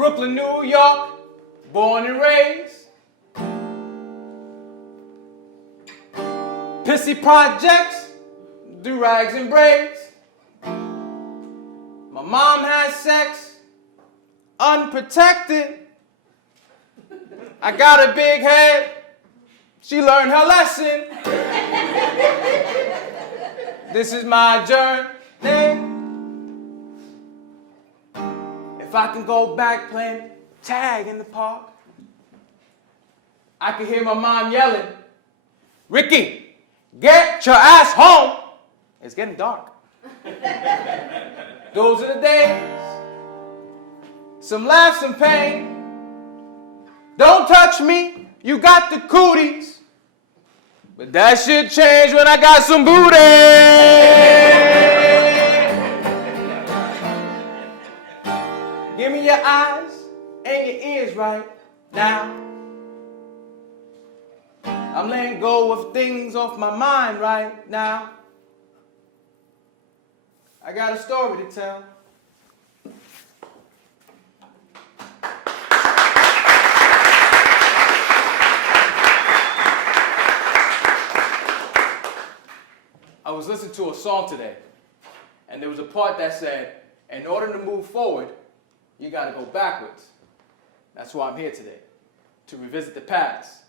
Brooklyn, New York, born and raised. Pissy projects, do rags and braids. My mom had sex, unprotected. I got a big head, she learned her lesson. This is my journey. If I can go back playing tag in the park, I can hear my mom yelling, Ricky, get your ass home. It's getting dark. Those are the days. Some laughs, some pain. Don't touch me, you got the cooties. But that shit changed when I got some booty. Give me your eyes and your ears right now. I'm letting go of things off my mind right now. I got a story to tell. I was listening to a song today, and there was a part that said, in order to move forward, you got to go backwards. That's why I'm here today, to revisit the past.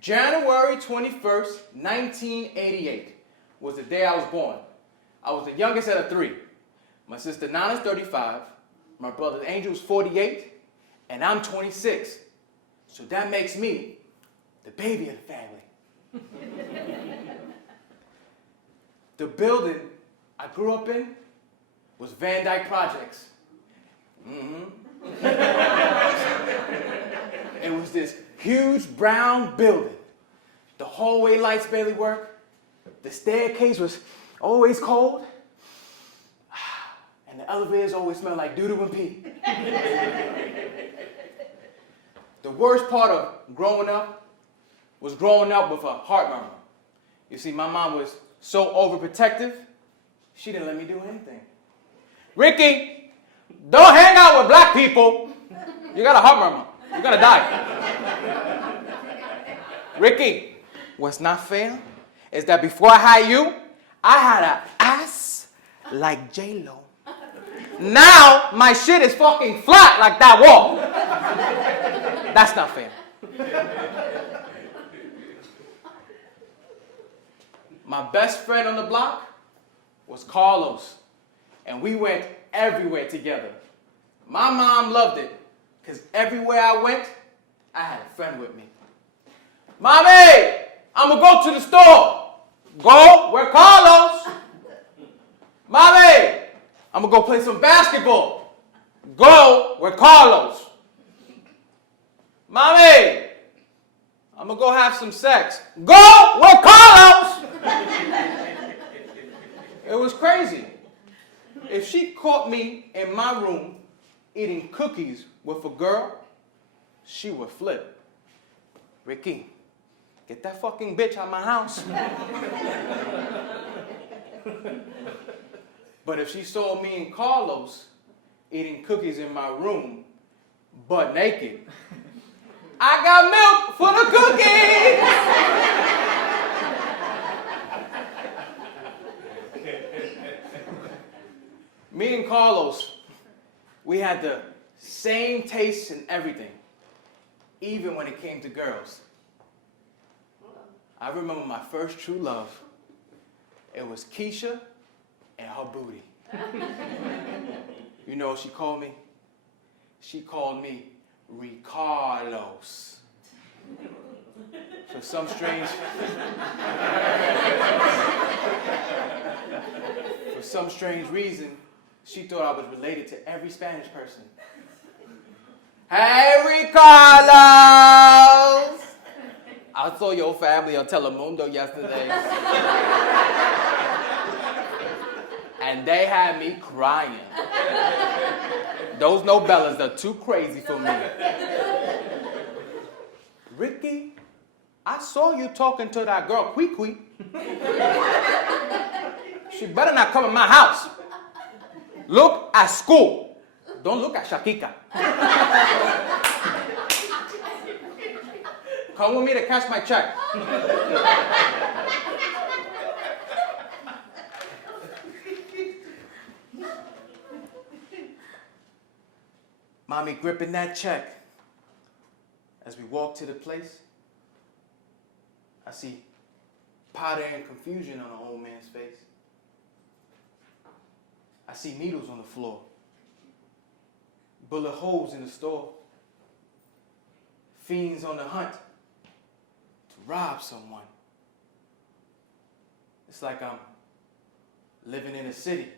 January 21st, 1988 was the day I was born. I was the youngest out of three. My sister Nana's 35, my brother Angel's 48, and I'm 26. So that makes me the baby of the family. The building I grew up in was Van Dyke Projects. It was this huge brown building. The hallway lights barely worked. The staircase was always cold. And the elevators always smelled like doo-doo and pee. The worst part of growing up was growing up with a heart murmur. You see, my mom was so overprotective, she didn't let me do anything. Ricky, don't hang out with black people. You got a heart murmur. You're gonna die. Ricky, what's not fair is that before I had you, I had an ass like J-Lo. Now my shit is fucking flat like that wall. That's not fair. My best friend on the block was Carlos, and we went everywhere together. My mom loved it, because everywhere I went, I had a friend with me. Mommy, I'm going to go to the store. Go where Carlos. Mommy, I'm going to go play some basketball. Go where Carlos. Mommy, I'm going to go have some sex. Go where Carlos. It was crazy. If she caught me in my room eating cookies with a girl, she would flip. Ricky, get that fucking bitch out of my house. But if she saw me and Carlos eating cookies in my room, butt naked, I got milk for the cookies! Me and Carlos, we had the same tastes in everything, even when it came to girls. I remember my first true love. It was Keisha and her booty. You know what she called me? She called me Ricardos. For some strange reason, she thought I was related to every Spanish person. Hey, Ricardos! I saw your family on Telemundo yesterday. And they had me crying. Those novellas are too crazy for me. Ricky, I saw you talking to that girl, Kwee. She better not come in my house. Look at school. Don't look at Shakika. Come with me to cash my check. Mommy gripping that check. As we walk to the place, I see powder and confusion on the old man's face. I see needles on the floor, bullet holes in the store, fiends on the hunt to rob someone. It's like I'm living in a city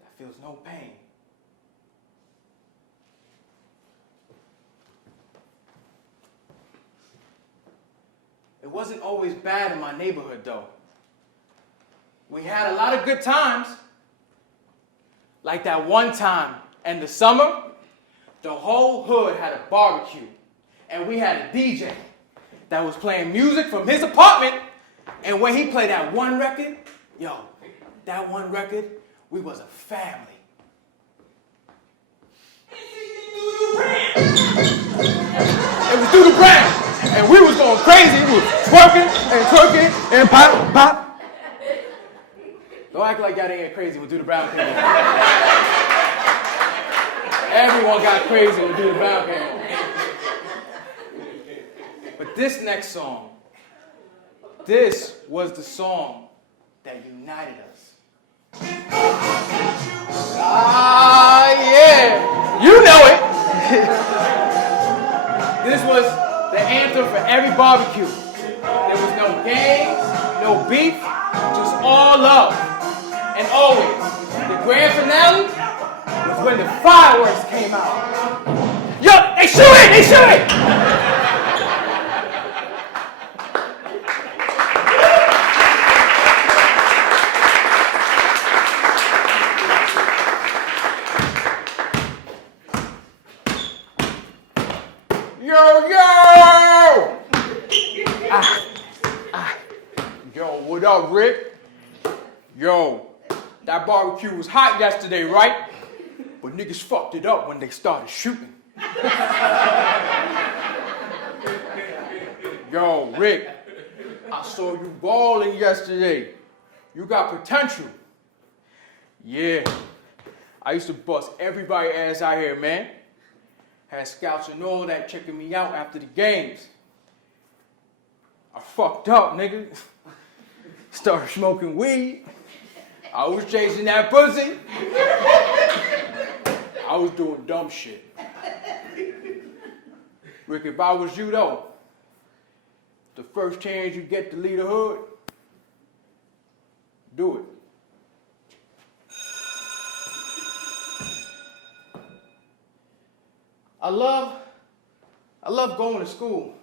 that feels no pain. It wasn't always bad in my neighborhood, though. We had a lot of good times. Like that one time in the summer, the whole hood had a barbecue. And we had a DJ that was playing music from his apartment. And when he played that one record, that one record, we was a family. It was Doodle Brand. And we was going crazy. We was twerking and twerking and pop, pop. Don't act like y'all didn't get crazy when Doodle Brown came on. Everyone got crazy when Doodle Brown came on. But this next song, this was the song that united us. Ah, yeah. You know it. This was the anthem for every barbecue. There was no games, no beef, just all love. And always, the grand finale was when the fireworks came out. Yo, they shooting! They shooting! Yo, what up, Rick? Yo, that barbecue was hot yesterday, right? But niggas fucked it up when they started shooting. Yo, Rick, I saw you balling yesterday. You got potential. Yeah, I used to bust everybody's ass out here, man. Had scouts and all that checking me out after the games. I fucked up, nigga. Started smoking weed. I was chasing that pussy. I was doing dumb shit. Rick, if I was you though, the first chance you get to lead a hood, do it. I love going to school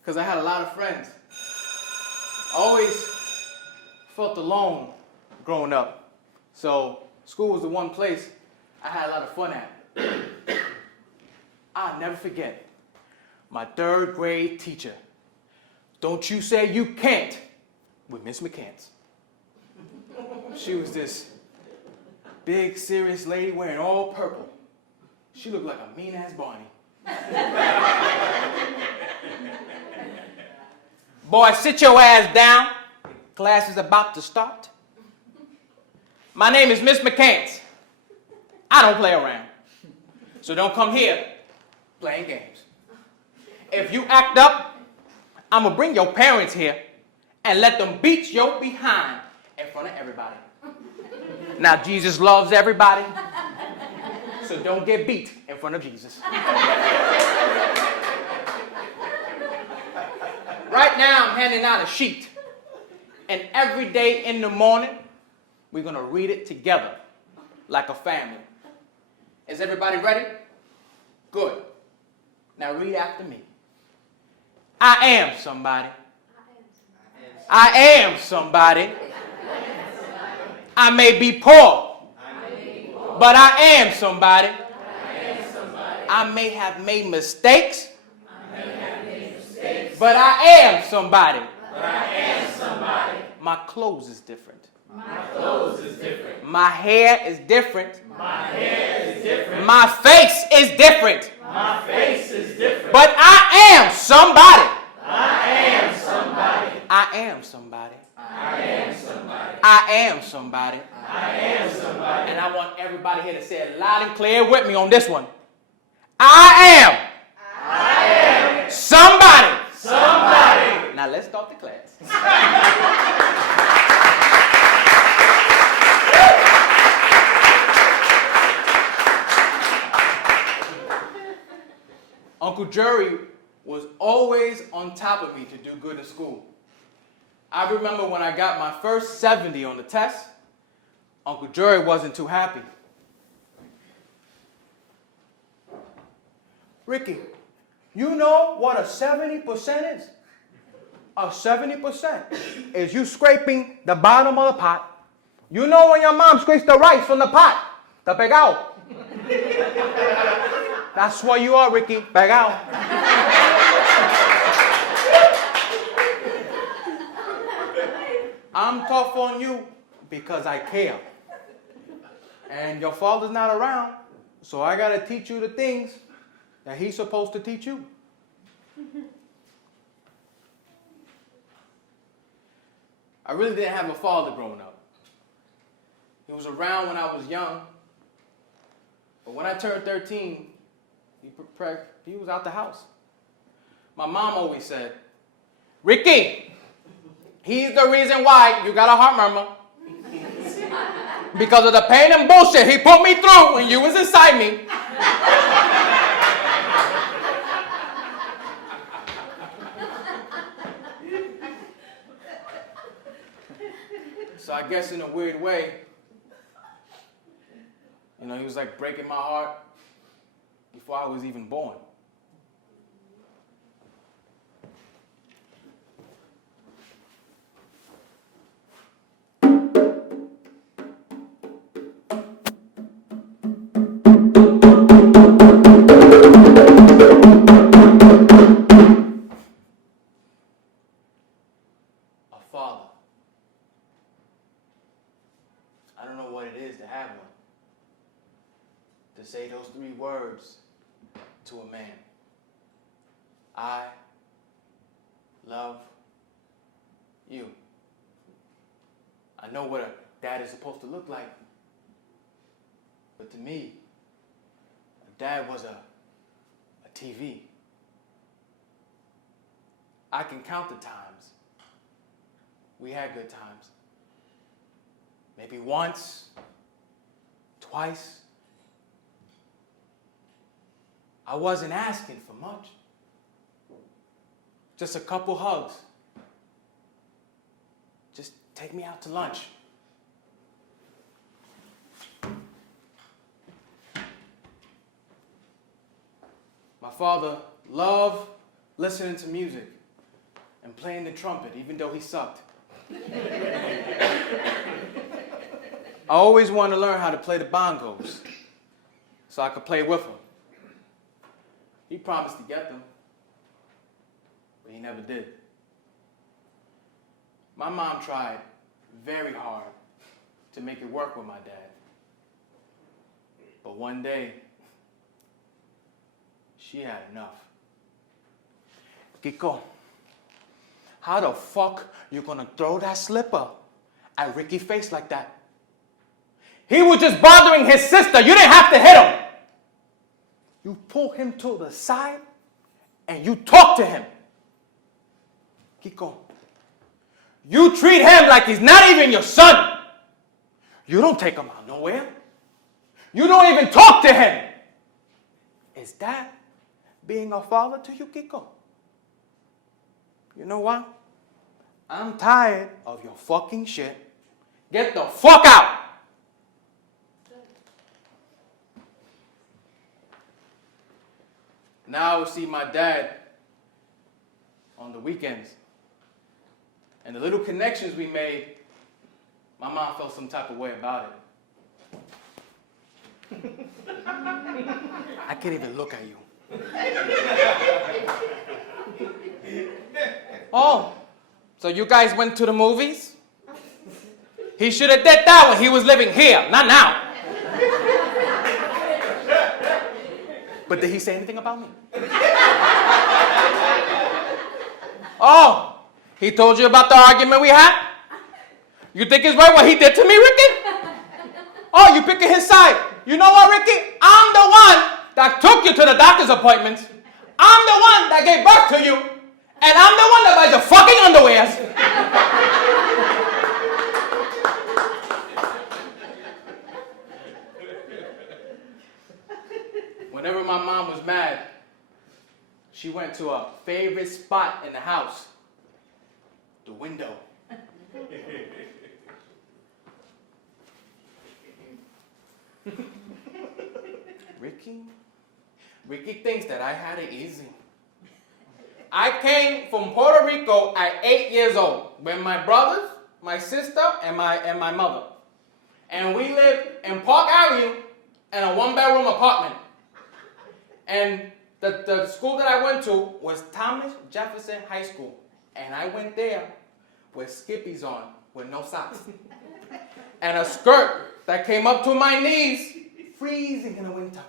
because I had a lot of friends. I always felt alone growing up. So school was the one place I had a lot of fun at. I'll never forget my third grade teacher. Don't you say you can't with Miss McCants. She was this big, serious lady wearing all purple. She looked like a mean-ass Barney. Boy, sit your ass down. Class is about to start. My name is Miss McCants. I don't play around. So don't come here playing games. If you act up, I'm going to bring your parents here and let them beat your behind in front of everybody. Now, Jesus loves everybody, so don't get beat in front of Jesus. Right now, I'm handing out a sheet. And every day in the morning, we're going to read it together like a family. Is everybody ready? Good. Now read after me. I am somebody. I am somebody. I may be poor, but I am somebody. I may have made mistakes, but I am somebody. My clothes is different. My hair is different. My hair is different. My face is different. My face is different. But I am somebody. I am somebody. I am somebody. I am somebody. I am somebody. I am somebody. And I want everybody here to say it loud and clear with me on this one. I am. I am Somebody. somebody. Now let's start the class. Uncle Jerry was always on top of me to do good in school. I remember when I got my first 70 on the test, Uncle Jerry wasn't too happy. Ricky, you know what a 70% is? A 70% is you scraping the bottom of the pot. You know when your mom scrapes the rice from the pot, the pegao. That's what you are, Ricky, pegao. I'm tough on you because I care. And your father's not around, so I gotta teach you the things that he's supposed to teach you. I really didn't have a father growing up. He was around when I was young, but when I turned 13, he was out the house. My mom always said, Ricky, he's the reason why you got a heart murmur. Because of the pain and bullshit he put me through when you was inside me. So I guess in a weird way, he was like breaking my heart before I was even born. A father. I don't know what it is to have one. To say those 3 words to a man. I love you. I know what a dad is supposed to look like. But to me, a dad was a TV. I can count the times we had good times. Maybe once, twice. I wasn't asking for much. Just a couple hugs. Just take me out to lunch. My father loved listening to music and playing the trumpet, even though he sucked. I always wanted to learn how to play the bongos so I could play with him. He promised to get them, but he never did. My mom tried very hard to make it work with my dad. But one day, she had enough. Kiko, how the fuck you gonna throw that slipper at Ricky's face like that? He was just bothering his sister. You didn't have to hit him. You pull him to the side and you talk to him. Kiko, you treat him like he's not even your son. You don't take him out nowhere. You don't even talk to him. Is that being a father to you, Kiko? You know what? I'm tired of your fucking shit. Get the fuck out. Now I would see my dad on the weekends. And the little connections we made, my mom felt some type of way about it. I can't even look at you. Oh, so you guys went to the movies? He should have did that when he was living here, not now. But did he say anything about me? Oh, he told you about the argument we had? You think it's right what he did to me, Ricky? Oh, you picking his side. You know what, Ricky? I'm the one that took you to the doctor's appointments. I'm the one that gave birth to you. And I'm the one that buys your fucking underwears. Whenever my mom was mad, she went to a favorite spot in the house. The window. Ricky thinks that I had it easy. I came from Puerto Rico at 8 years old with my brothers, my sister, and my mother. And we lived in Park Avenue in a one-bedroom apartment. And the school that I went to was Thomas Jefferson High School. And I went there with skippies on, with no socks. And a skirt that came up to my knees, freezing in the winter.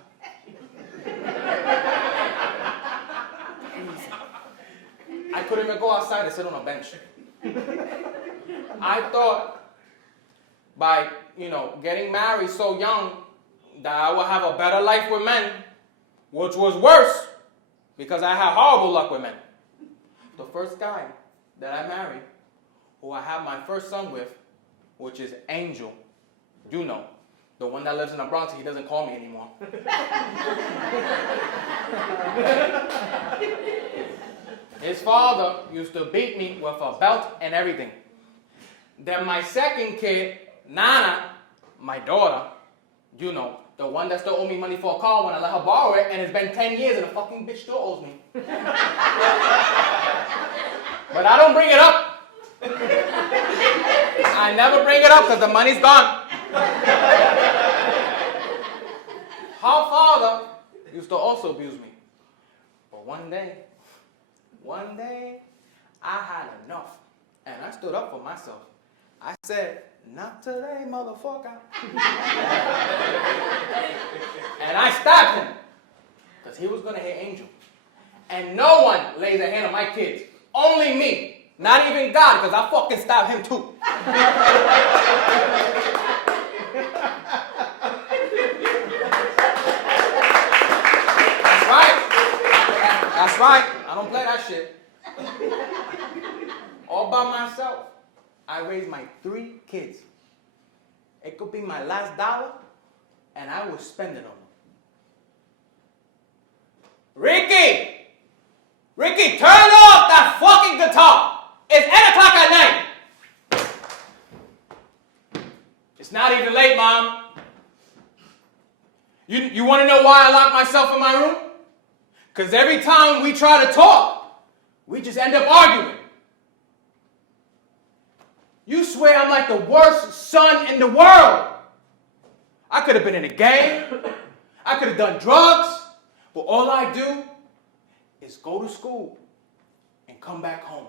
I couldn't even go outside to sit on a bench. I thought by, getting married so young that I would have a better life with men, which was worse because I had horrible luck with men. The first guy that I married, who I had my first son with, which is Angel, the one that lives in the Bronx, he doesn't call me anymore. His father used to beat me with a belt and everything. Then my second kid, Nana, my daughter, the one that still owed me money for a car when I let her borrow it, and it's been 10 years and the fucking bitch still owes me. But I don't bring it up. I never bring it up because the money's gone. Her father used to also abuse me. But one day, I had enough. And I stood up for myself. I said, "Not today, motherfucker." And I stabbed him. Because he was going to hit Angel. And no one lays a hand on my kids. Only me. Not even God, because I fucking stabbed him too. That's right. I don't play that shit. All by myself. I raised my 3 kids. It could be my last dollar, and I will spend it on them. Ricky, turn off that fucking guitar. It's 8 o'clock at night. It's not even late, Mom. You want to know why I lock myself in my room? Because every time we try to talk, we just end up arguing. You swear I'm like the worst son in the world. I could have been in a gang. I could have done drugs. But all I do is go to school and come back home.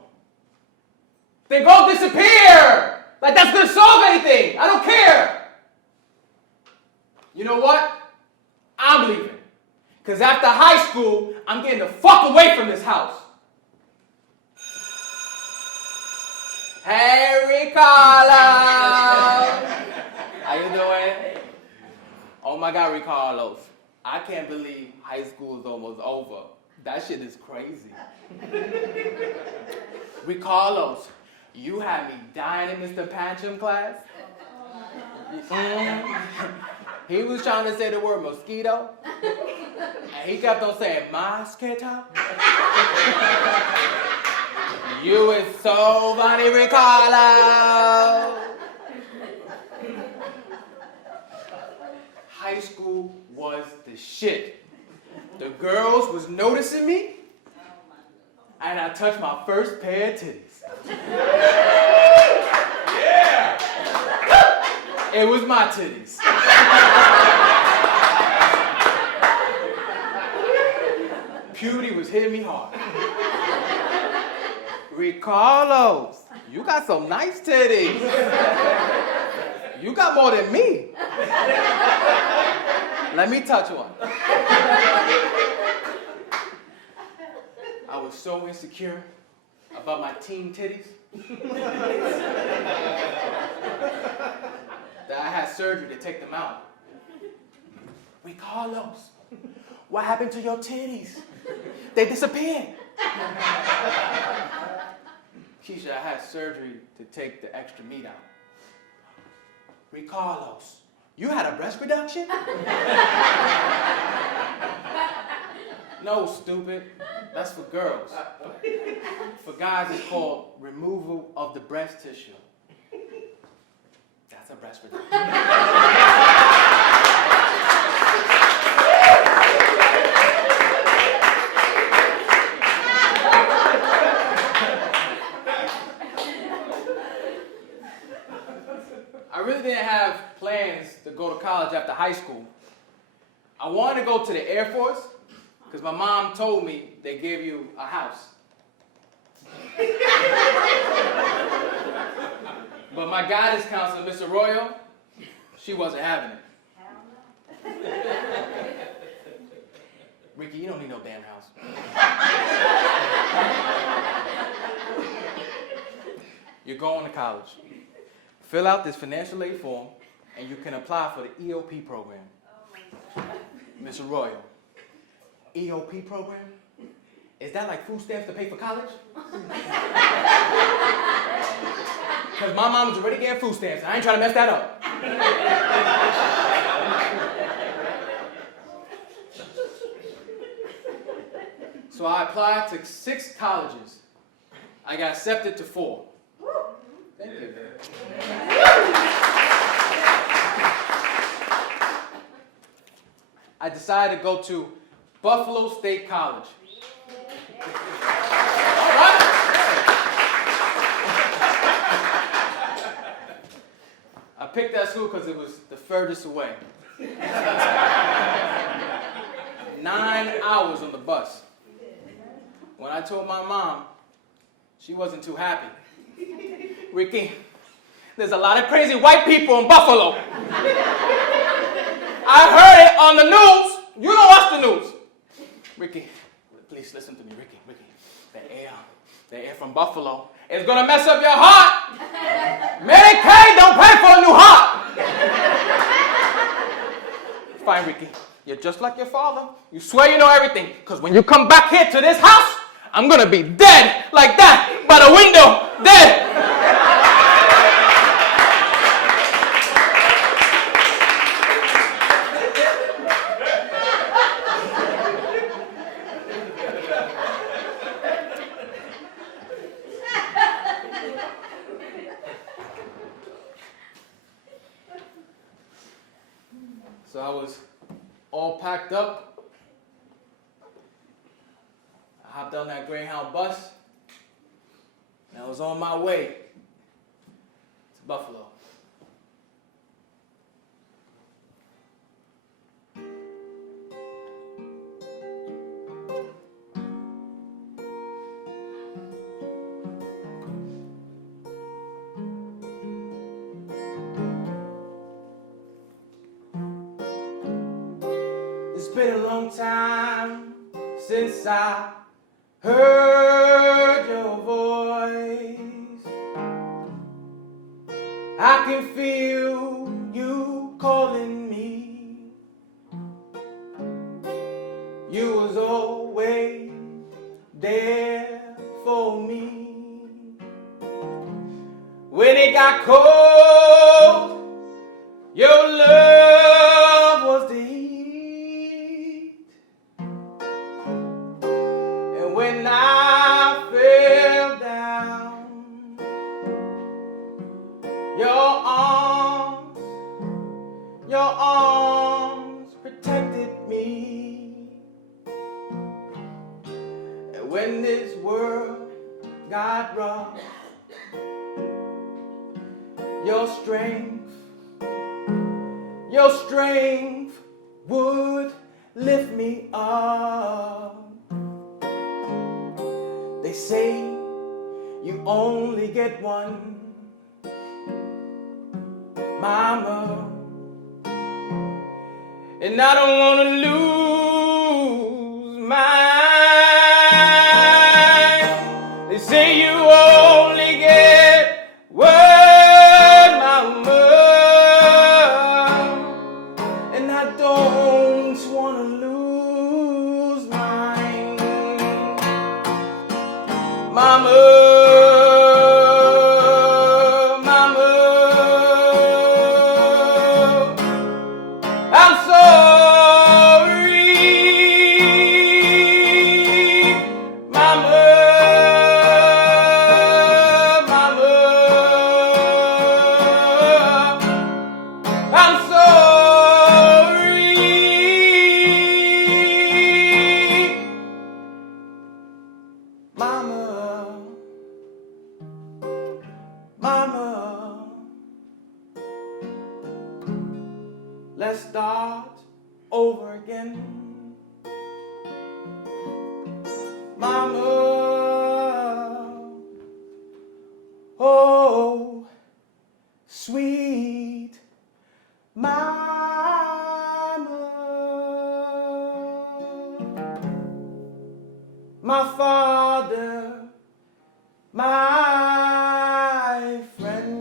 They both disappear. Like that's going to solve anything. I don't care. You know what? I'm leaving. Because after high school, I'm getting the fuck away from this house. Hey, Ricardo! How you doing? Oh my God, Ricardo. I can't believe high school is almost over. That shit is crazy. Ricardo, you had me dying in Mr. Pancham class. He was trying to say the word mosquito. And he kept on saying, mosquito. You is so funny, Ricardo. High school was the shit. The girls was noticing me, and I touched my first pair of titties. Yeah! It was my titties. Puberty was hitting me hard. Ricardo, you got some nice titties. You got more than me. Let me touch one. I was so insecure about my teen titties that I had surgery to take them out. Carlos, what happened to your titties? They disappeared. Keisha, I had surgery to take the extra meat out. Carlos, you had a breast reduction? No, stupid. That's for girls. For guys, it's called removal of the breast tissue. That's a breast reduction. I really didn't have plans to go to college after high school. I wanted to go to the Air Force because my mom told me they give you a house. But my guidance counselor, Miss Arroyo, she wasn't having it. Ricky, you don't need no damn house. You're going to college. Fill out this financial aid form, and you can apply for the EOP program. Miss Arroyo, EOP program? Is that like food stamps to pay for college? Because my mom was already getting food stamps. I ain't trying to mess that up. So I applied to 6 colleges. I got accepted to 4. Thank you. I decided to go to Buffalo State College. I picked that school because it was the furthest away. 9 hours on the bus. When I told my mom, she wasn't too happy. Ricky, there's a lot of crazy white people in Buffalo. I heard it on the news. You don't watch the news. Ricky, please listen to me, Ricky. The air from Buffalo is gonna mess up your heart. Medicaid don't pay for a new heart. Fine, Ricky. You're just like your father. You swear you know everything. Because when you come back here to this house, I'm gonna be dead like that by the window, dead. So I was all packed up. I hopped on that Greyhound bus, and I was on my way to Buffalo. It's been a long time since I heard your voice. I can feel you calling me. You was always there for me. When it got cold, your love was the heat. And when I fell down, your arms protected me. And when this world got rough, your strength would lift me up. They say you only get one, Mama, and I don't want to lose mine. They say you only get one, Mama, and I don't want to lose mine. Mama, I'm sorry, Mama, I'm sorry, Mama, let's start over again. Mama, oh, sweet Mama, my father, my friend.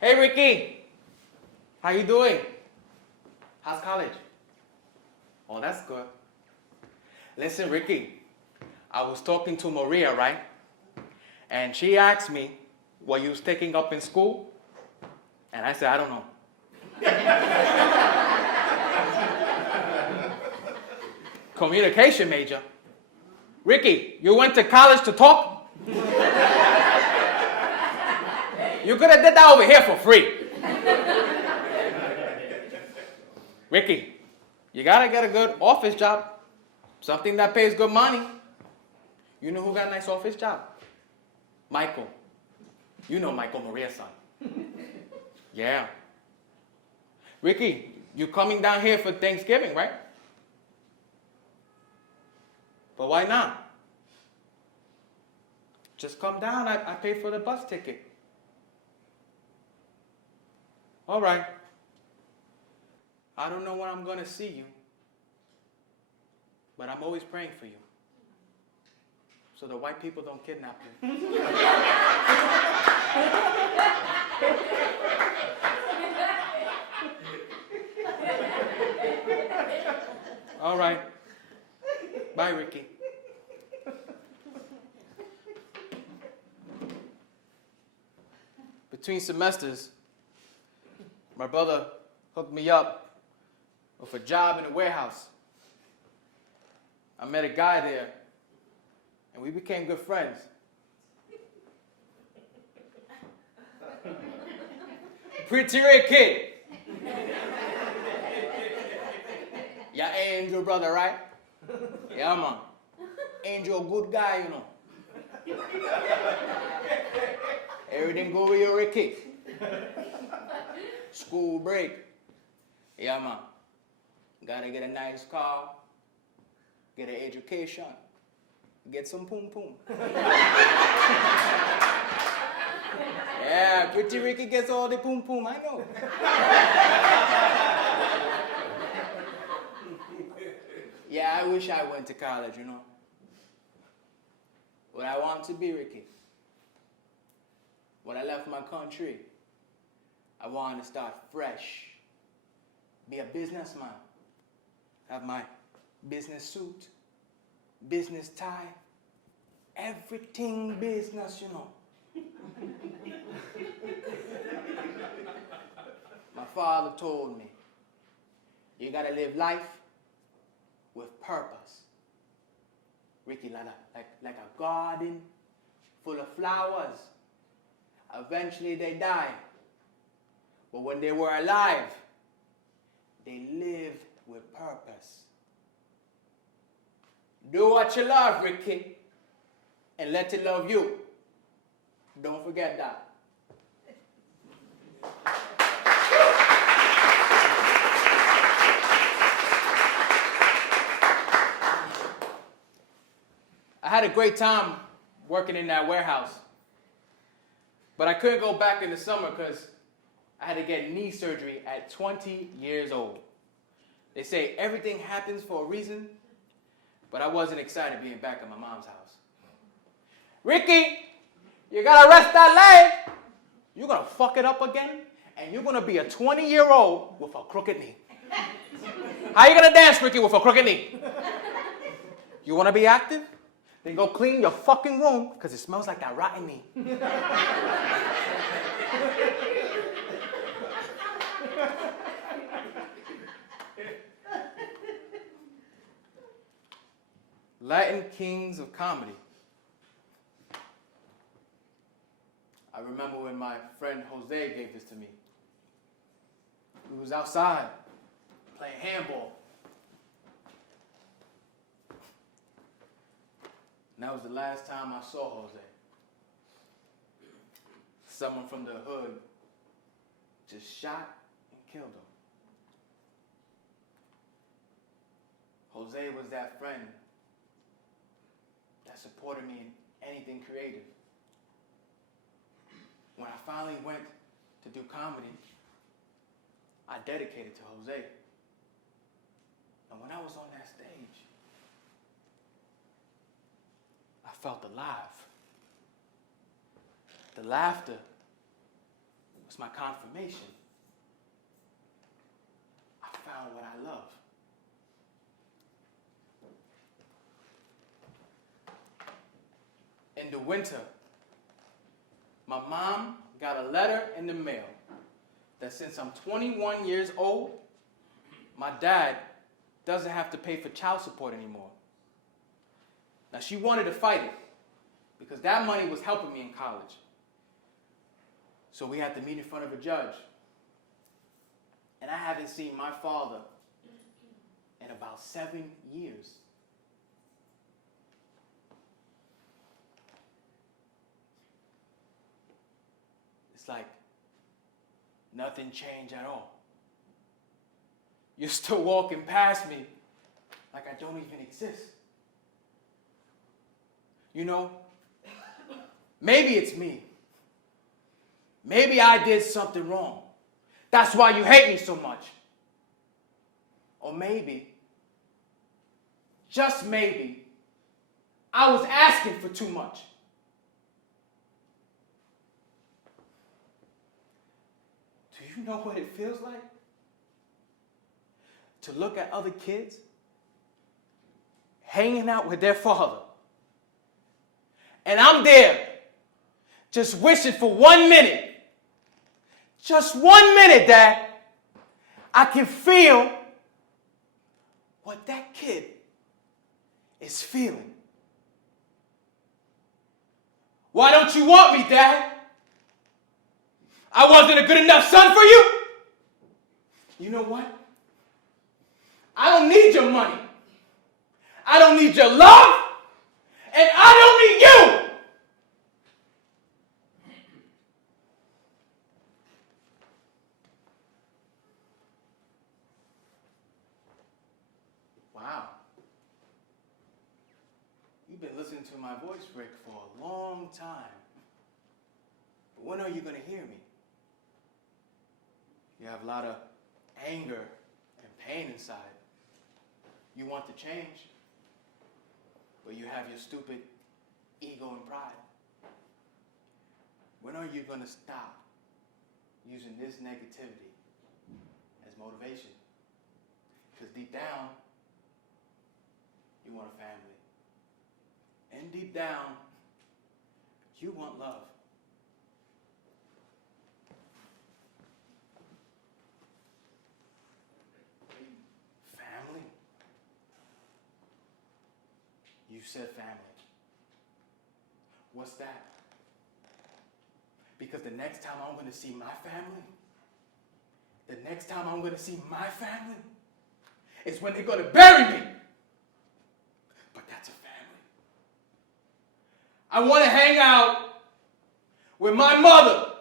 Hey Ricky, how you doing? How's college? Oh, that's good. Listen, Ricky, I was talking to Maria, right? And she asked me what you was taking up in school, and I said, I don't know. Communication major. Ricky, you went to college to talk? You could have did that over here for free. Ricky, you gotta get a good office job. Something that pays good money. You know who got a nice office job? Michael. You know Michael, Maria's son. Yeah. Ricky, you coming down here for Thanksgiving, right? But why not? Just come down. I pay for the bus ticket. All right. I don't know when I'm going to see you, but I'm always praying for you, so the white people don't kidnap you. All right. Bye, Ricky. Between semesters, my brother hooked me up with a job in a warehouse. I met a guy there, and we became good friends. Pretty red kid. Yeah, Angel brother, right? Yeah, man. Angel, good guy, you know. Everything go with your Ricky. School break. Yeah, man. Gotta get a nice car, get an education, get some poom poom. Yeah, Pretty Ricky gets all the poom poom, I know. Yeah, I wish I went to college, you know. What I want to be, Ricky. When I left my country, I wanted to start fresh. Be a businessman. Have my business suit, business tie, everything business, you know. My father told me, you gotta live life with purpose. Ricky, like a garden full of flowers. Eventually they die. But when they were alive, they lived with purpose. Do what you love, Ricky, and let it love you. Don't forget that. had a great time working in that warehouse. But I couldn't go back in the summer because I had to get knee surgery at 20 years old. They say everything happens for a reason, but I wasn't excited being back at my mom's house. Ricky, you gotta rest that leg. You're gonna fuck it up again, and you're gonna be a 20-year-old with a crooked knee. How you gonna dance, Ricky, with a crooked knee? You wanna be active? Then go clean your fucking room, because it smells like that rotten knee. Latin kings of comedy. I remember when my friend Jose gave this to me. We was outside playing handball. And that was the last time I saw Jose. Someone from the hood just shot and killed him. Jose was that friend that supported me in anything creative. When I finally went to do comedy, I dedicated to Jose. And when I was on that stage, I felt alive. The laughter was my confirmation. I found what I love. In the winter, my mom got a letter in the mail that since I'm 21 years old, my dad doesn't have to pay for child support anymore. Now, she wanted to fight it because that money was helping me in college. So we had to meet in front of a judge. And I haven't seen my father in about 7 years. It's like nothing changed at all. You're still walking past me like I don't even exist. You know, maybe it's me. Maybe I did something wrong. That's why you hate me so much. Or maybe, just maybe, I was asking for too much. Do you know what it feels like? To look at other kids hanging out with their father. And I'm there, just wishing for 1 minute. Just 1 minute, Dad. I can feel what that kid is feeling. Why don't you want me, Dad? I wasn't a good enough son for you? You know what? I don't need your money. I don't need your love. And I don't need you. Wow. You've been listening to my voice break for a long time. But when are you going to hear me? You have a lot of anger and pain inside. You want to change, but you have your stupid ego and pride. When are you going to stop using this negativity as motivation? Because deep down, you want a family. And deep down, you want love. Family? You said family. What's that? Because the next time I'm going to see my family, is when they're going to bury me. But that's a family. I want to hang out with my mother.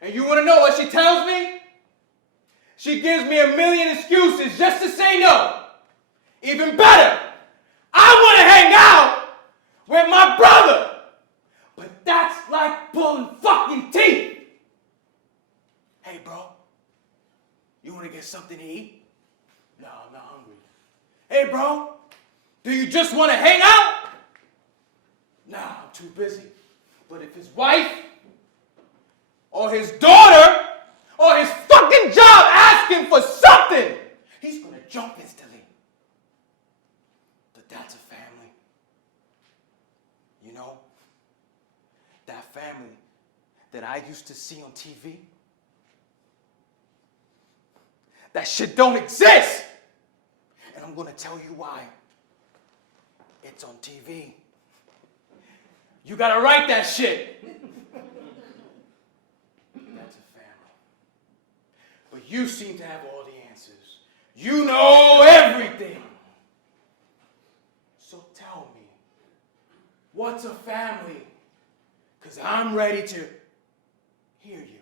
And you want to know what she tells me? She gives me a million excuses just to say no. Even better, I want to hang out get something to eat? No, I'm not hungry. Hey, bro, do you just want to hang out? Nah, I'm too busy. But if his wife or his daughter or his fucking job asking for something, he's going to jump instantly. But that's a family. You know, that family that I used to see on TV, that shit don't exist. And I'm going to tell you why. It's on TV. You got to write that shit. That's a family. But you seem to have all the answers. You know everything. So tell me, what's a family? Because I'm ready to hear you.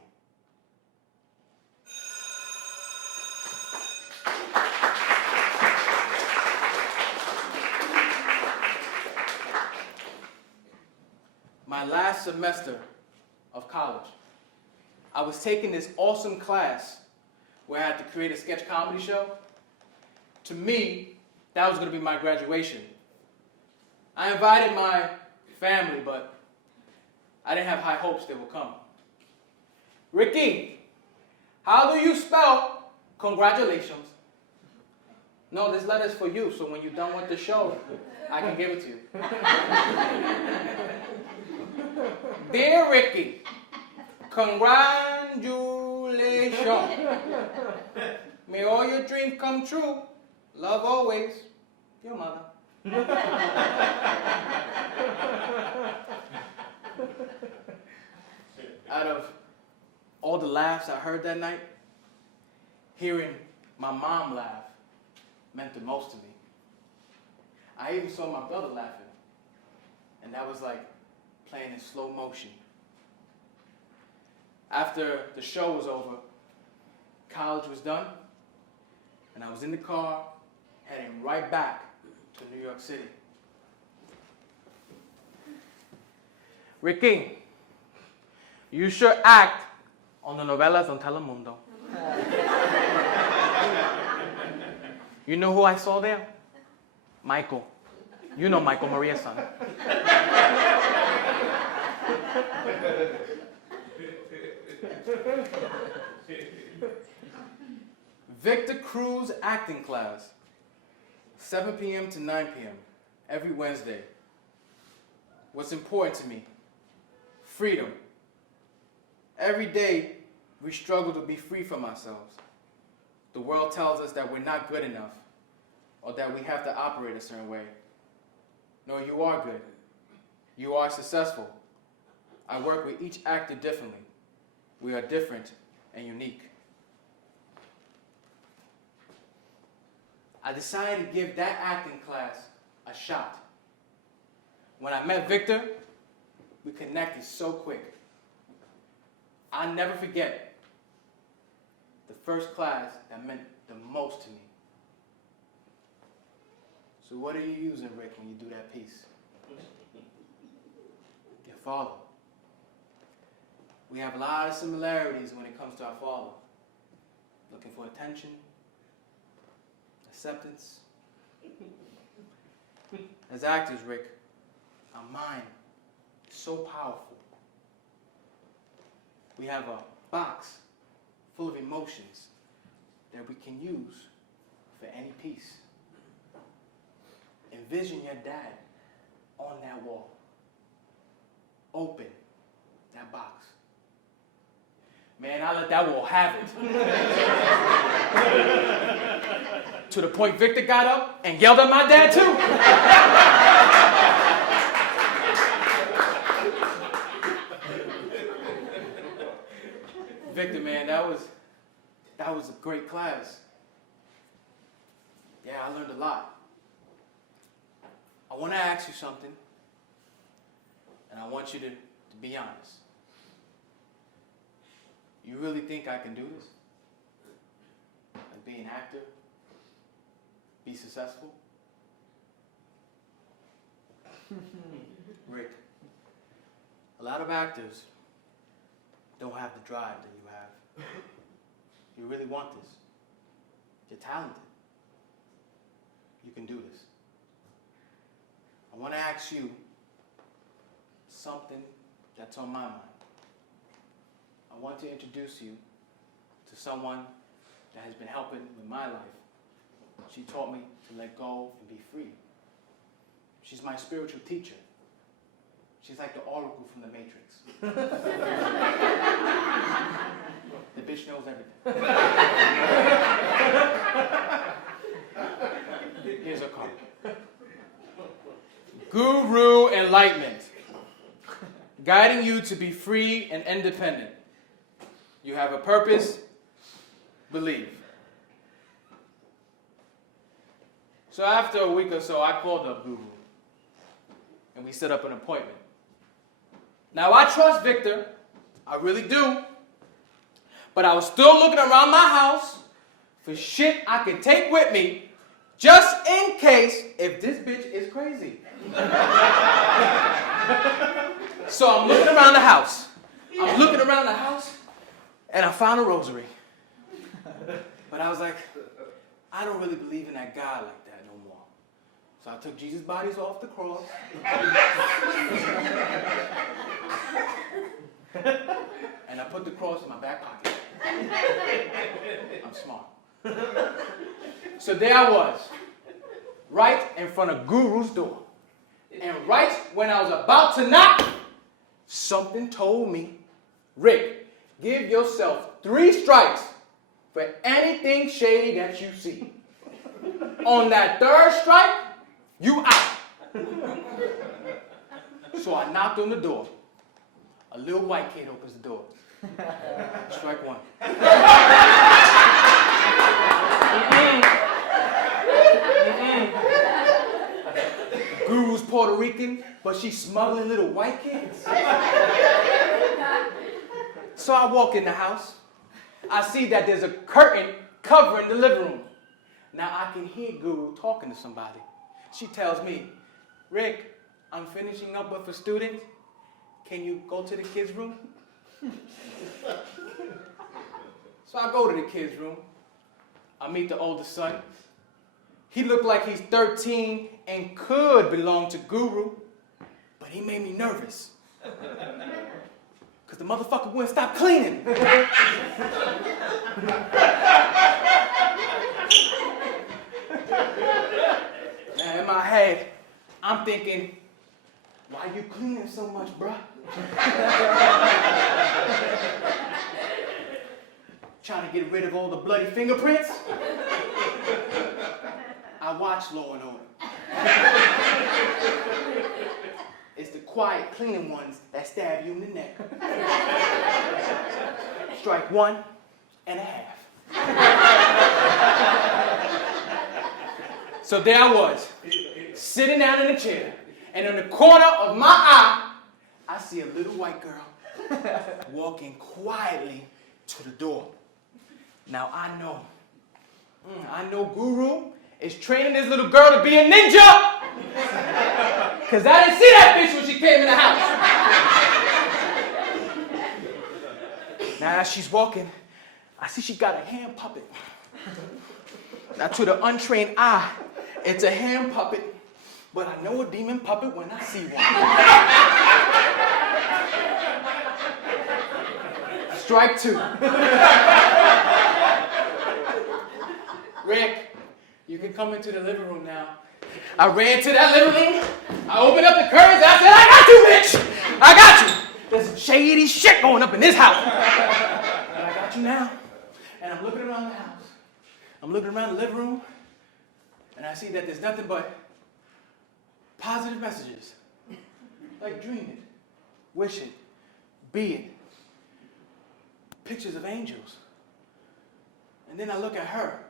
My last semester of college, I was taking this awesome class where I had to create a sketch comedy show. To me, that was going to be my graduation. I invited my family, but I didn't have high hopes they would come. Ricky, how do you spell congratulations? No, this letter's for you, so when you're done with the show, I can give it to you. Dear Ricky, congratulations. May all your dreams come true. Love always, your mother. Out of all the laughs I heard that night, hearing my mom laugh meant the most to me. I even saw my brother laughing, and that was like playing in slow motion. After the show was over, college was done, and I was in the car heading right back to New York City. Ricky, you should act on the novelas on Telemundo. You know who I saw there? Michael. You know Michael Maria's son. Victor Cruz acting class, 7 p.m. to 9 p.m. every Wednesday. What's important to me? Freedom. Every day, we struggle to be free from ourselves. The world tells us that we're not good enough, or that we have to operate a certain way. No, you are good. You are successful. I work with each actor differently. We are different and unique. I decided to give that acting class a shot. When I met Victor, we connected so quick. I'll never forget the first class that meant the most to me. So what are you using, Rick, when you do that piece? Your father. We have a lot of similarities when it comes to our father. Looking for attention, acceptance. As actors, Rick, our mind is so powerful. We have a box full of emotions that we can use for any piece. Envision your dad on that wall. Open that box. Man, I let that wall have it. To the point Victor got up and yelled at my dad too. Victor, man, that was a great class. Yeah, I learned a lot. I want to ask you something, and I want you to be honest. You really think I can do this? Like be an actor? Be successful? Rick, a lot of actors don't have the drive that you have. You really want this. You're talented. You can do this. I want to ask you something that's on my mind. I want to introduce you to someone that has been helping with my life. She taught me to let go and be free. She's my spiritual teacher. She's like the Oracle from the Matrix. The bitch knows everything. Here's her card. Guru enlightenment. Guiding you to be free and independent. You have a purpose. Believe. So after a week or so, I called up Guru. And we set up an appointment. Now, I trust Victor. I really do. But I was still looking around my house for shit I could take with me just in case if this bitch is crazy. So I'm looking around the house. And I found a rosary. But I was like, I don't really believe in that God like that no more. So I took Jesus' bodies off the cross. And I put the cross in my back pocket. I'm smart. So there I was, right in front of Guru's door. And right when I was about to knock, something told me, Rick, give yourself 3 strikes for anything shady that you see. On that 3rd strike, you out. So I knocked on the door. A little white kid opens the door. Strike 1. Guru's Puerto Rican, but she's smuggling little white kids. So I walk in the house. I see that there's a curtain covering the living room. Now I can hear Guru talking to somebody. She tells me, Rick, I'm finishing up with a student. Can you go to the kids' room? So I go to the kids' room. I meet the oldest son. He looked like he's 13 and could belong to Guru, but he made me nervous. Because the motherfucker wouldn't stop cleaning. Now in my head, I'm thinking, why you cleaning so much, bruh? Trying to get rid of all the bloody fingerprints? I watch Law and Order. It's the quiet, cleaning ones that stab you in the neck. Strike 1.5. So there I was, sitting down in a chair, and in the corner of my eye, I see a little white girl walking quietly to the door. Now I know Guru is training this little girl to be a ninja. Because I didn't see that bitch when she came in the house. Now as she's walking, I see she got a hand puppet. Now to the untrained eye, it's a hand puppet, but I know a demon puppet when I see one. Strike 2. Rick, you can come into the living room now. I ran to that living room. I opened up the curtains. I said, I got you, bitch. I got you. There's some shady shit going up in this house. But I got you now. And I'm looking around the house. I'm looking around the living room. And I see that there's nothing but positive messages. Like dream it, wish it, be it. Pictures of angels. And then I look at her.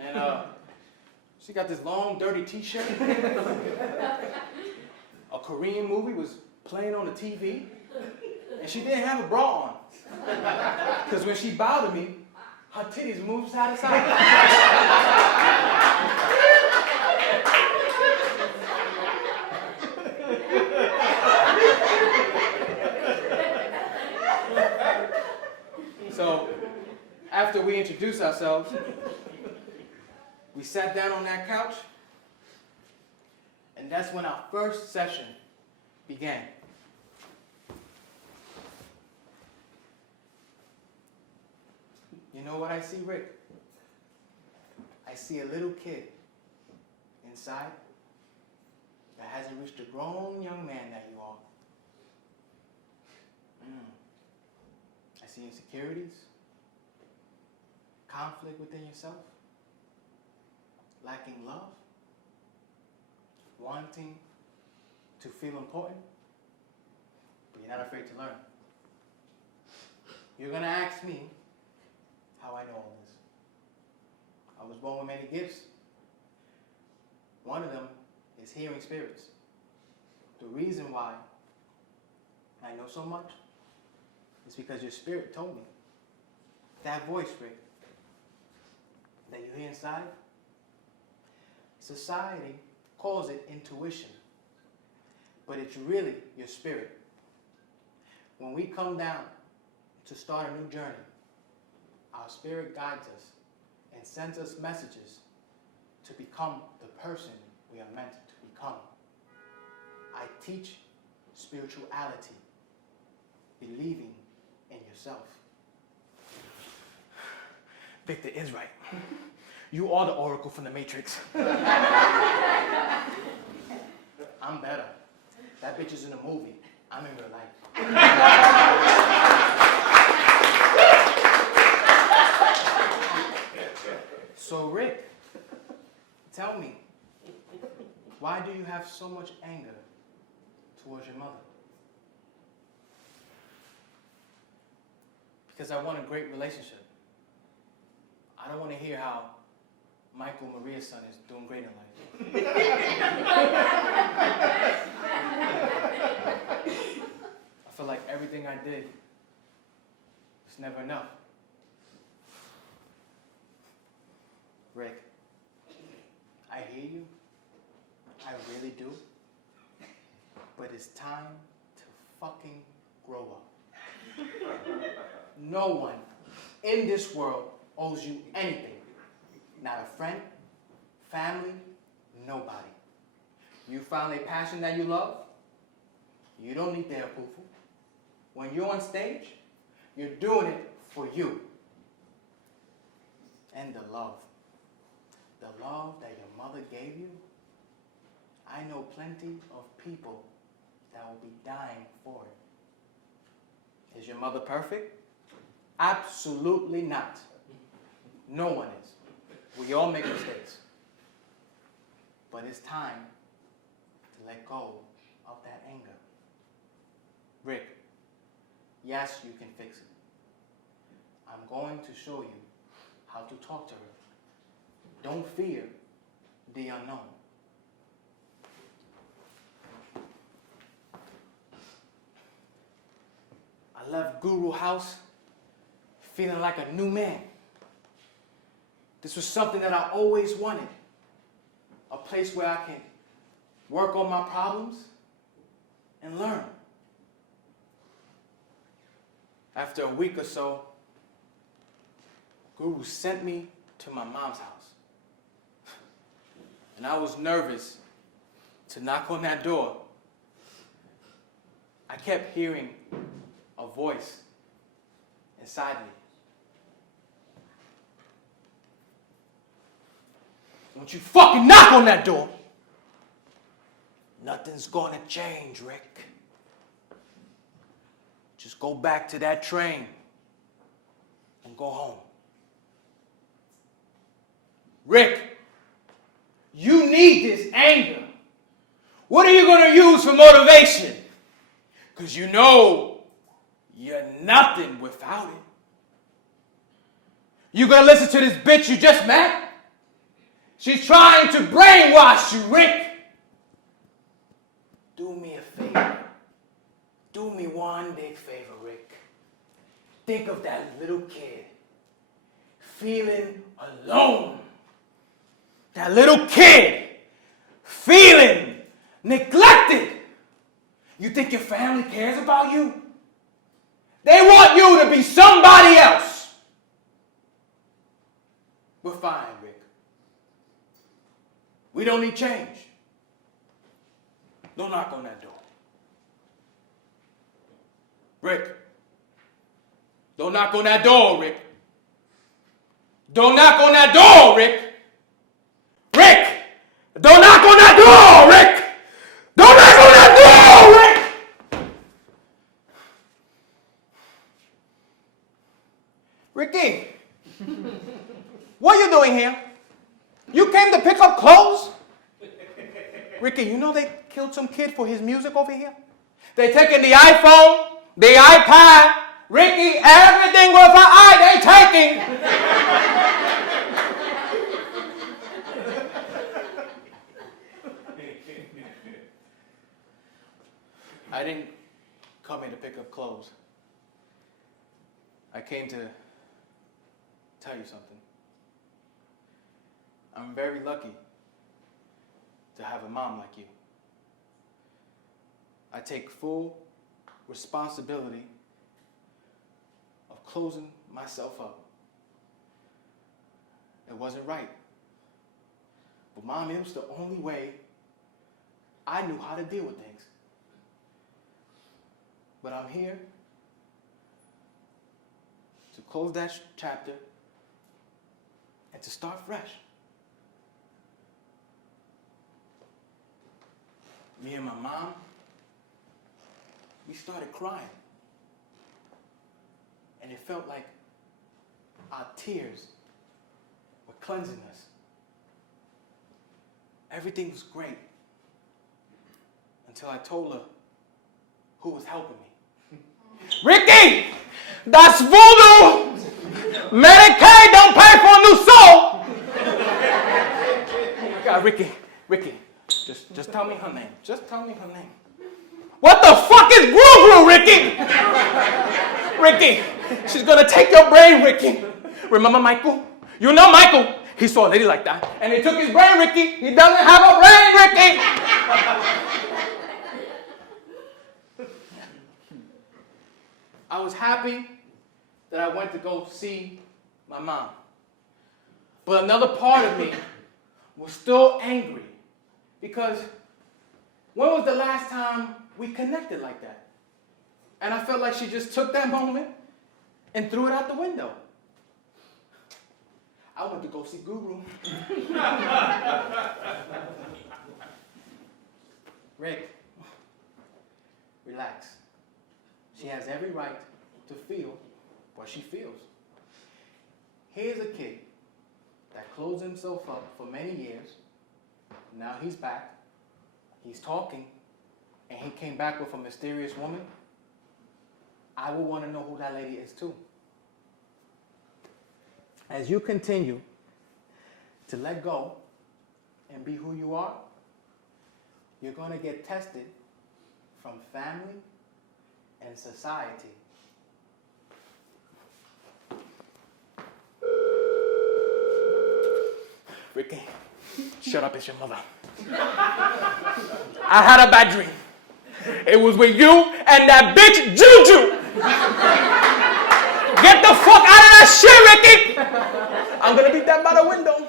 And she got this long, dirty t-shirt. A Korean movie was playing on the TV. And she didn't have a bra on. Because when she bowed to me, her titties moved side to side. after we introduced ourselves, we sat down on that couch, and that's when our first session began. You know what I see, Rick? I see a little kid inside that hasn't reached the grown young man that you are. I see insecurities, conflict within yourself, lacking love, wanting to feel important, but you're not afraid to learn. You're going to ask me how I know all this. I was born with many gifts. One of them is hearing spirits. The reason why I know so much is because your spirit told me. That voice, Rick, that you hear inside, society calls it intuition, but it's really your spirit. When we come down to start a new journey, our spirit guides us and sends us messages to become the person we are meant to become. I teach spirituality, believing in yourself. Victor is right. You are the oracle from the Matrix. I'm better. That bitch is in a movie. I'm in real life. So Rick, tell me, why do you have so much anger towards your mother? Because I want a great relationship. I don't want to hear how Michael Maria's son is doing great in life. I feel like everything I did was never enough. Rick, I hear you. I really do. But it's time to fucking grow up. No one in this world owes you anything. Not a friend, family, nobody. You found a passion that you love. You don't need their approval. When you're on stage, you're doing it for you. And the love that your mother gave you, I know plenty of people that will be dying for it. Is your mother perfect? Absolutely not. No one is. We all make mistakes. But it's time to let go of that anger. Rick, yes, you can fix it. I'm going to show you how to talk to her. Don't fear the unknown. I left Guru House feeling like a new man. This was something that I always wanted. A place where I can work on my problems and learn. After a week or so, Guru sent me to my mom's house. And I was nervous to knock on that door. I kept hearing a voice inside me. Don't you fucking knock on that door. Nothing's gonna change, Rick. Just go back to that train and go home. Rick, you need this anger. What are you gonna use for motivation? Because you know you're nothing without it. You gonna listen to this bitch you just met? She's trying to brainwash you, Rick. Do me a favor. Do me one big favor, Rick. Think of that little kid feeling alone. That little kid feeling neglected. You think your family cares about you? They want you to be somebody else. We're fine, Rick. We don't need change. Don't knock on that door. Rick. Don't knock on that door, Rick. Don't knock on that door, Rick. Rick! Don't knock on that door, Rick! Don't knock on that door, Rick! Ricky, what are you doing here? You came to pick up clothes? Ricky, you know they killed some kid for his music over here? They taking the iPhone, the iPad, Ricky, everything with an eye they taking. I didn't come here to pick up clothes. I came to tell you something. I'm very lucky to have a mom like you. I take full responsibility of closing myself up. It wasn't right. But Mom, it was the only way I knew how to deal with things. But I'm here to close that chapter and to start fresh. Me and my mom, we started crying. And it felt like our tears were cleansing us. Everything was great until I told her who was helping me. Ricky! That's voodoo! Medicaid don't pay for a new soul! God, Ricky, just tell me her name. Just tell me her name. What the fuck is Guru, Ricky? Ricky, she's gonna take your brain, Ricky. Remember Michael? You know Michael. He saw a lady like that, and they took his brain, Ricky. He doesn't have a brain, Ricky. I was happy that I went to go see my mom. But another part of me was still angry because when was the last time we connected like that? And I felt like she just took that moment and threw it out the window. I went to go see Guru. Rick, relax. She has every right to feel what she feels. Here's a kid that closed himself up for many years. Now he's back. He's talking. And he came back with a mysterious woman. I would want to know who that lady is too. As you continue to let go and be who you are, you're going to get tested from family and society. Ricky, shut up, it's your mother. I had a bad dream. It was with you and that bitch Juju. Get the fuck out of that shit, Ricky! I'm gonna beat that by the window.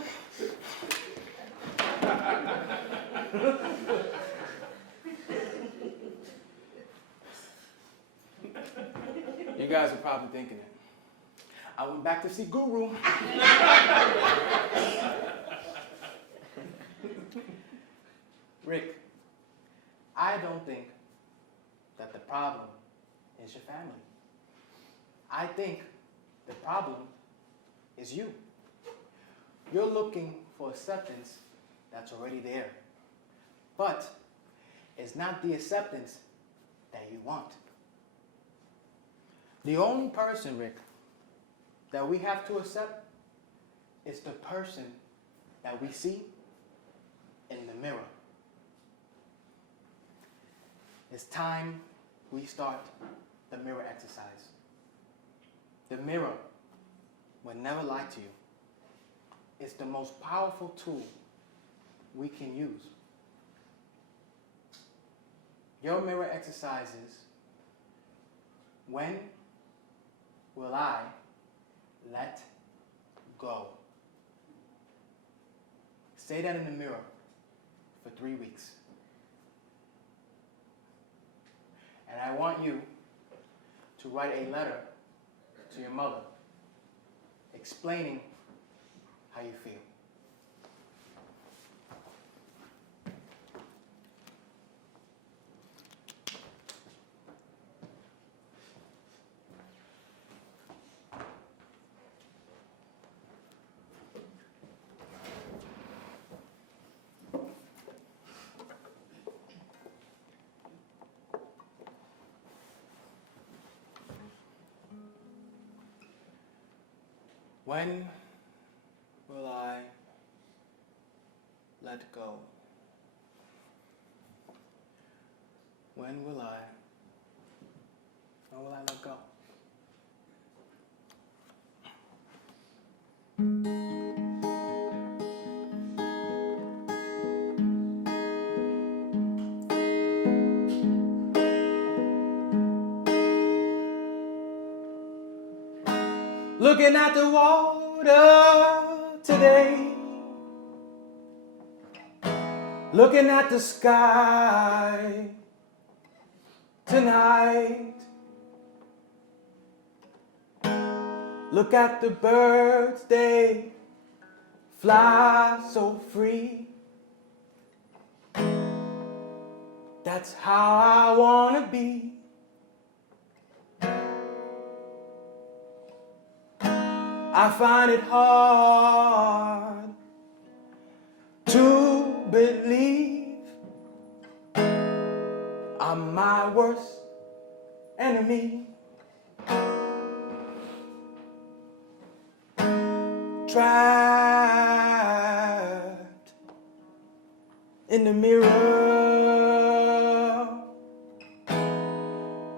You guys are probably thinking it. I went back to see Guru. Rick, I don't think that the problem is your family. I think the problem is you. You're looking for acceptance that's already there. But it's not the acceptance that you want. The only person, Rick, that we have to accept is the person that we see in the mirror. It's time we start the mirror exercise. The mirror will never lie to you. It's the most powerful tool we can use. Your mirror exercise is, when will I let go? say that in the mirror for 3 weeks. And I want you to write a letter to your mother explaining how you feel. When will I let go? When will I let go? Looking at the water today, looking at the sky tonight, look at the birds, they fly so free. That's how I wanna be. I find it hard to believe I'm my worst enemy. Trapped in the mirror,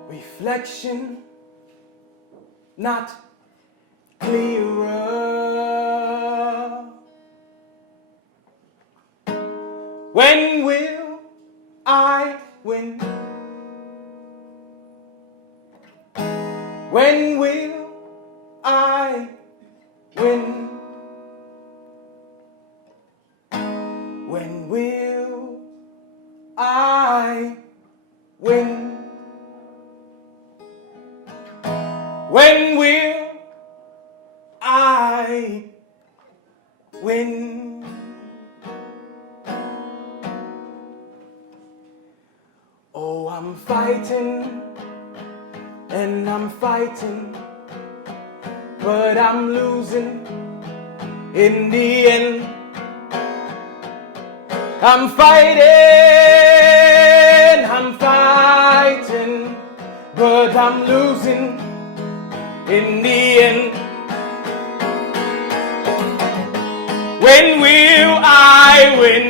reflection not clearer. When will I win? When will I win? When will I win? When will I win? Oh, I'm fighting and I'm fighting, but I'm losing in the end. I'm fighting, but I'm losing in the end. When will I win?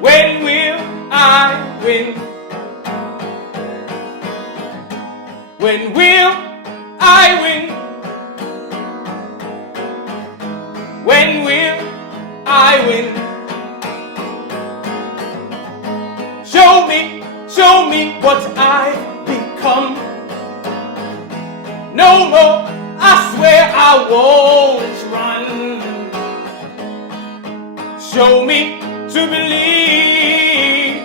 When will I win? When will I win? When will I win? Show me what I've become. No more, I swear I won't run. Show me to believe.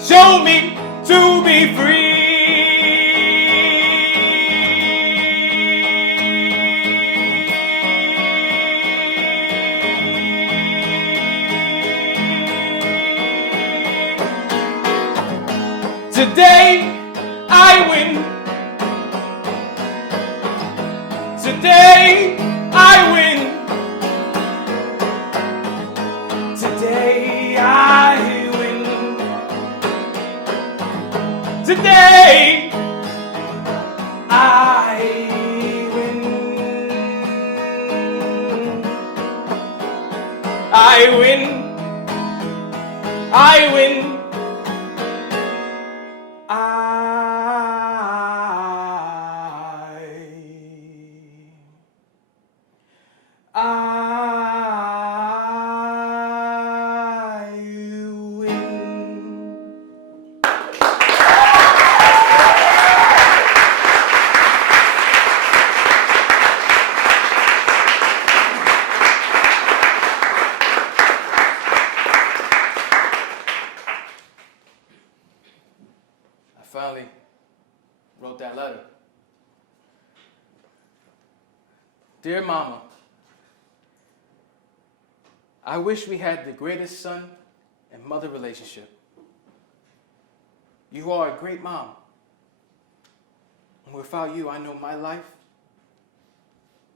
Show me to be free. Today I win. Today I win. Today I win. Today I win. I win. I win. Dear Mama, I wish we had the greatest son and mother relationship. You are a great mom. And without you, I know my life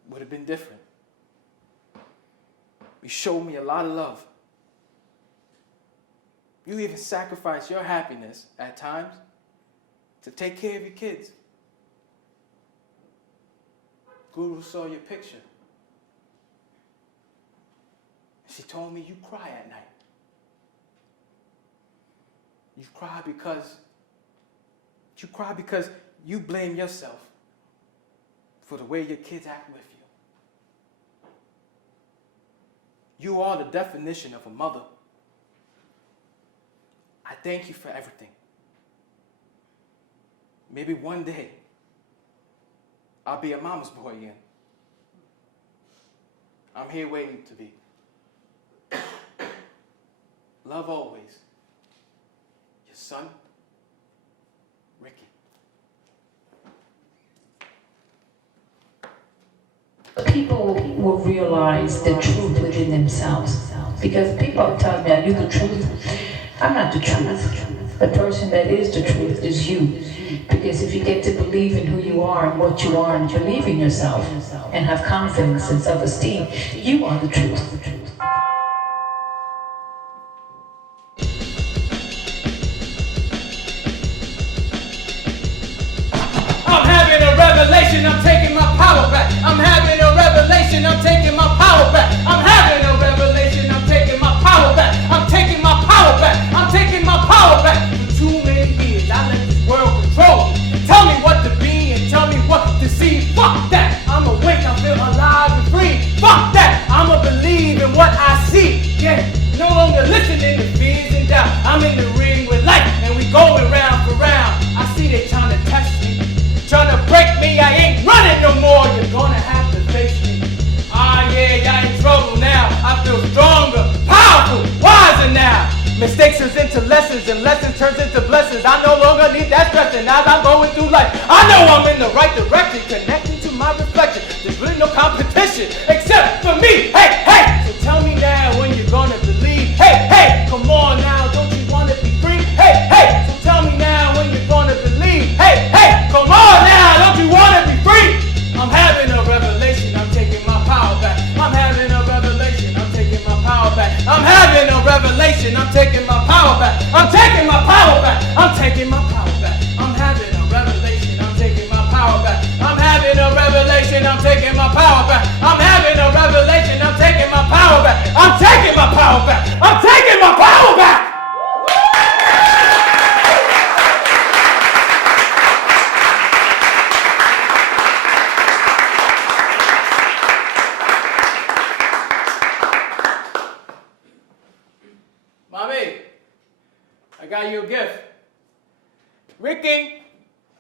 would have been different. You showed me a lot of love. You even sacrificed your happiness at times to take care of your kids. Guru saw your picture. She told me you cry at night. You cry because you blame yourself for the way your kids act with you. You are the definition of a mother. I thank you for everything. Maybe one day I'll be a mama's boy again. I'm here waiting to be. Love always. Your son, Ricky. People will realize the truth within themselves. Because people tell me, are you the truth? I'm not the truth. The person that is the truth is you. Because if you get to believe in who you are and what you are and believe in yourself and have confidence and self-esteem, you are the truth. I'm having a revelation, I'm taking my power back. I'm having a revelation, I'm taking my power back. I'm having a revelation, I'm taking my power back. I'm taking my power back. I'm taking my power back. For too many years, I let this world control me. Tell me what to be and tell me what to see. Fuck that. I'm awake, I feel alive and free. Fuck that. I'ma believe in what I see. Yeah, no longer listening to fears and doubt. I'm in the ring with life and we going round for round. I see they trying to test me, trying to break me. I ain't running no more. You're gonna have to face me. Ah yeah, y'all in trouble now. I feel stronger, powerful, wiser now. Mistakes turns into lessons and lessons turns into blessings. I no longer need that stressing as I'm going through life. I know I'm in the right direction, connecting to my reflection. There's really no competition except for me. Hey, hey, so tell me now when you're gonna believe. Hey, hey, come on now, don't you wanna be free? Hey, hey, so tell me now when you're gonna believe. Hey, hey, come on now, don't you wanna be free? I'm having a revelation, I'm taking my power back. I'm having a revelation, I'm taking my power back. I'm having a revelation, I'm taking my power back. I'm taking my power back. I'm taking my power back. I'm having a revelation, I'm taking my power back. I'm having a revelation, I'm taking my power back. I'm having a revelation, I'm taking my power back. I'm taking my power back. I'm taking my power back. Mommy, I got you a gift. Ricky,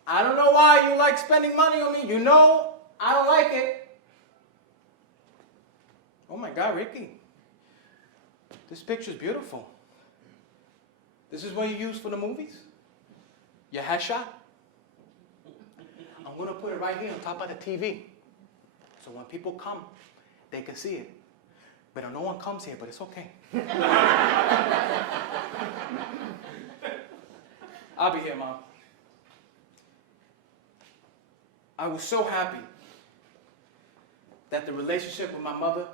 I don't know why you like spending money on me. You know I don't like it. Oh my God, Ricky. This picture's beautiful. This is what you use for the movies? Your headshot? I'm going to put it right here on top of the TV. So when people come, they can see it. But no one comes here, but it's okay. I'll be here, Mom. I was so happy that the relationship with my mother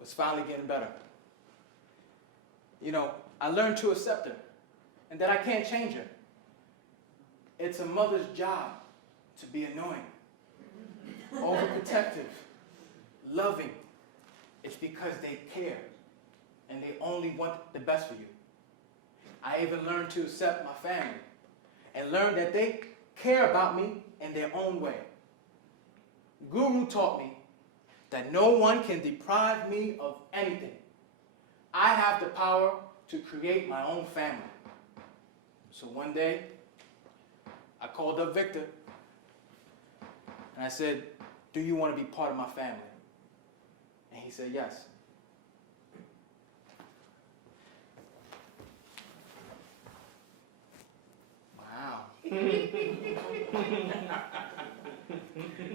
was finally getting better. You know, I learned to accept her and that I can't change her. It's a mother's job to be annoying, overprotective, loving. It's because they care and they only want the best for you. I even learned to accept my family and learn that they care about me in their own way. Guru taught me that no one can deprive me of anything. I have the power to create my own family. So one day, I called up Victor and I said, do you want to be part of my family? And he said yes. Wow.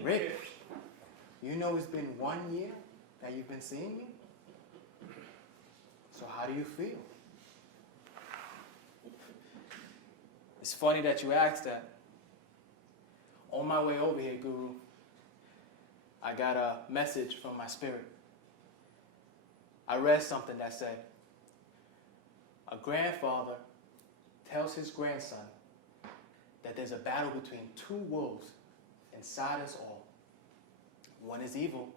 Rick, You know it's been 1 year that you've been seeing me? So how do you feel? It's funny that you asked that. On my way over here, Guru, I got a message from my spirit. I read something that said, a grandfather tells his grandson that there's a battle between two wolves inside us all. One is evil,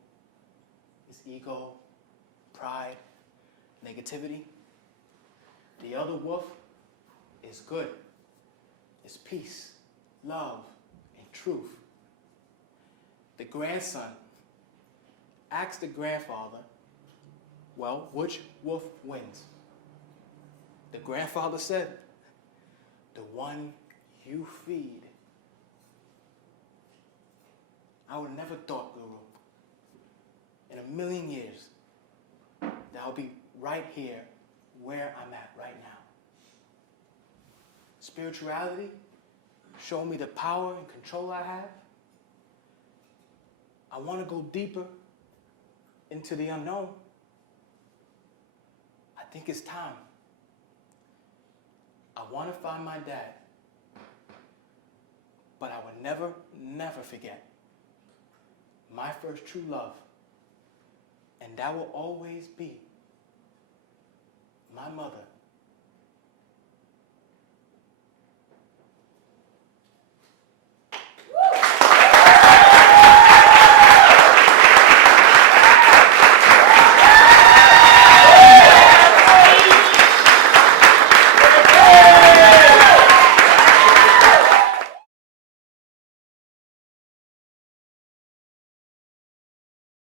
is ego, pride, negativity. The other wolf is good, is peace, love, and truth. The grandson asks the grandfather, well, which wolf wins? The grandfather said, the one you feed. I would never thought, Guru, in a million years, that I'll be right here where I'm at right now. Spirituality showed me the power and control I have. I want to go deeper into the unknown. I think it's time. I want to find my dad, but I will never, never forget my first true love, and that will always be my mother,